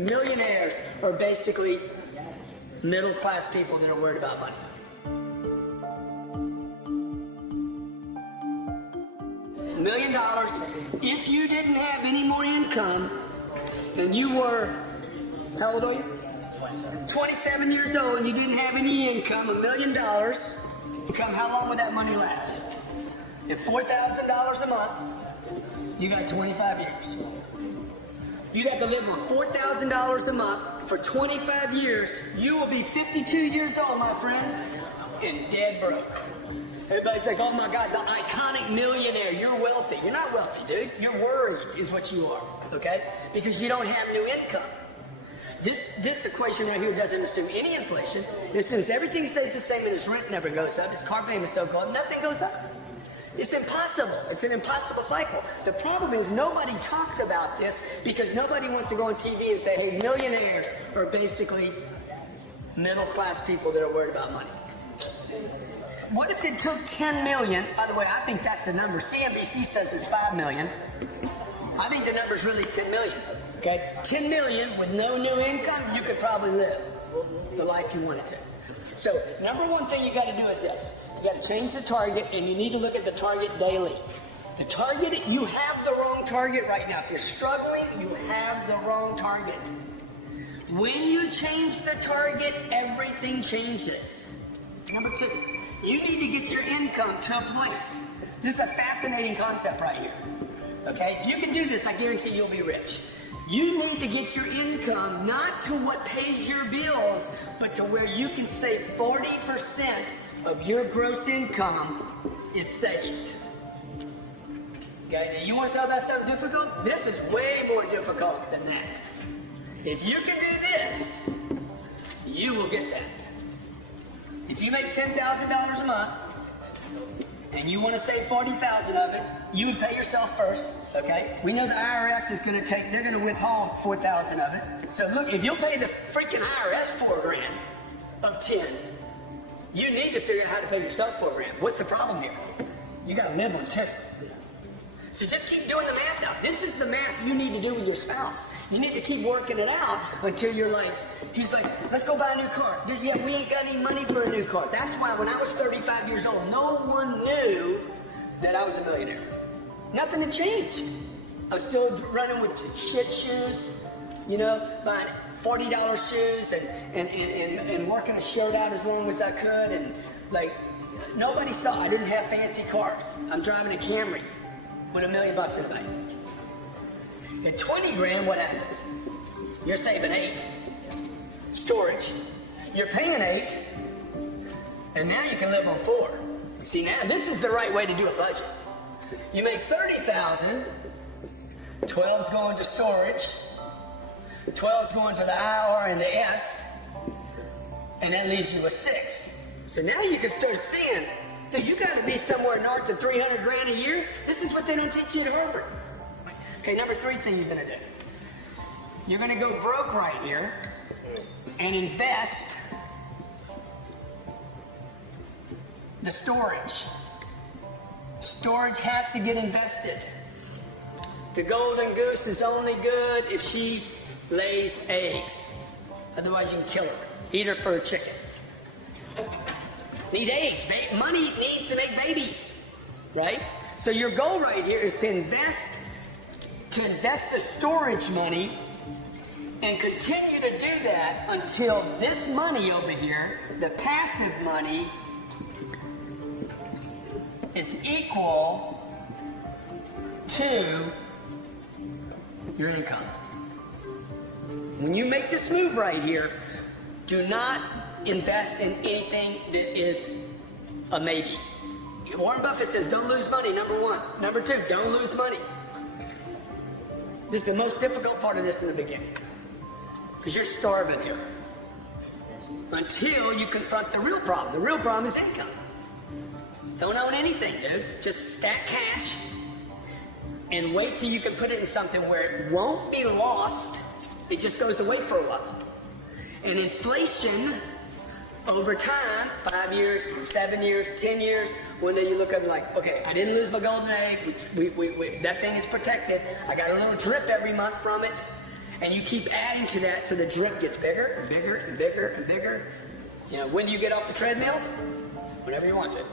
Millionaires are basically middle-class people that are worried about money. $1 million, if you didn't have any more income and you were, how old are you? 27 years old and you didn't have any income, $1 million income, how long would that money last? At $4,000 a month, you got 25 years. You'd have to live with $4,000 a month for 25 years. You will be 52 years old, my friend, and dead broke. Everybody's like, oh my God, the iconic millionaire. You're wealthy. You're not wealthy, dude. You're worried is what you are, okay? Because you don't have new income. This equation right here doesn't assume any inflation. It assumes everything stays the same and his rent never goes up. His car payments don't go up. Nothing goes up. It's impossible. It's an impossible cycle. The problem is nobody talks about this because nobody wants to go on TV and say, hey, millionaires are basically middle-class people that are worried about money. What if it took 10 million? By the way, I think that's the number. CNBC says it's 5 million. I think the number's really 10 million. Okay? 10 million with no new income, you could probably live the life you wanted to. So, number one thing you got to do is this. You got to change the target, and you need to look at the target daily. The target, you have the wrong target right now. If you're struggling, you have the wrong target. When you change the target, everything changes. Number two, you need to get your income to a place. This is a fascinating concept right here. Okay? If you can do this, I guarantee you'll be rich. You need to get your income not to what pays your bills, but to where you can save 40% of your gross income is saved. Okay, now you want to talk about something difficult? This is way more difficult than that. If you can do this, you will get that. If you make $10,000 a month and you want to save $40,000 of it, you would pay yourself first. Okay, we know the IRS is going to they're going to withhold $4,000 of it. So look, if you'll pay the freaking IRS $4 grand of 10. You need to figure out how to pay yourself $4 grand. What's the problem here? You got to live on 10. So just keep doing the math now. This is the math you need to do with your spouse. You need to keep working it out until you're like, he's like, let's go buy a new car. Yeah, we ain't got any money for a new car. That's why when I was 35 years old, no one knew that I was a millionaire. Nothing had changed. I was still running with shit shoes, you know, buying $40 shoes and working a shirt out as long as I could, and like nobody saw I didn't have fancy cars. I'm driving a Camry with $1 million in the bank. At 20 grand, what happens? You're saving 8. Storage. You're paying 8, and now you can live on 4. You see, now this is the right way to do a budget. You make 30,000. 12's going to storage. 12's going to the IR and the S, and that leaves you with 6. So now you can start seeing, dude, you got to be somewhere north of 300 grand a year. This is what they don't teach you at Harvard. Okay, number 3 thing you're going to do. You're going to go broke right here and invest the storage. Storage has to get invested. The golden goose is only good if she lays eggs. Otherwise, you can kill her. Eat her for a chicken. Need eggs. Money needs to make babies, right? So your goal right here is to invest the storage money and continue to do that until this money over here, the passive money, is equal to your income. When you make this move right here, do not invest in anything that is a maybe. Warren Buffett says don't lose money, number 1. Number 2, don't lose money. This is the most difficult part of this in the beginning. Because you're starving here. Until you confront the real problem. The real problem is income. Don't own anything, dude. Just stack cash and wait till you can put it in something where it won't be lost. It just goes away for a while. And inflation over time, 5 years, 7 years, 10 years, one day you look up and like, okay, I didn't lose my golden egg. That thing is protected. I got a little drip every month from it. And you keep adding to that so the drip gets bigger and bigger and bigger and bigger. You know, when do you get off the treadmill? Whenever you want to.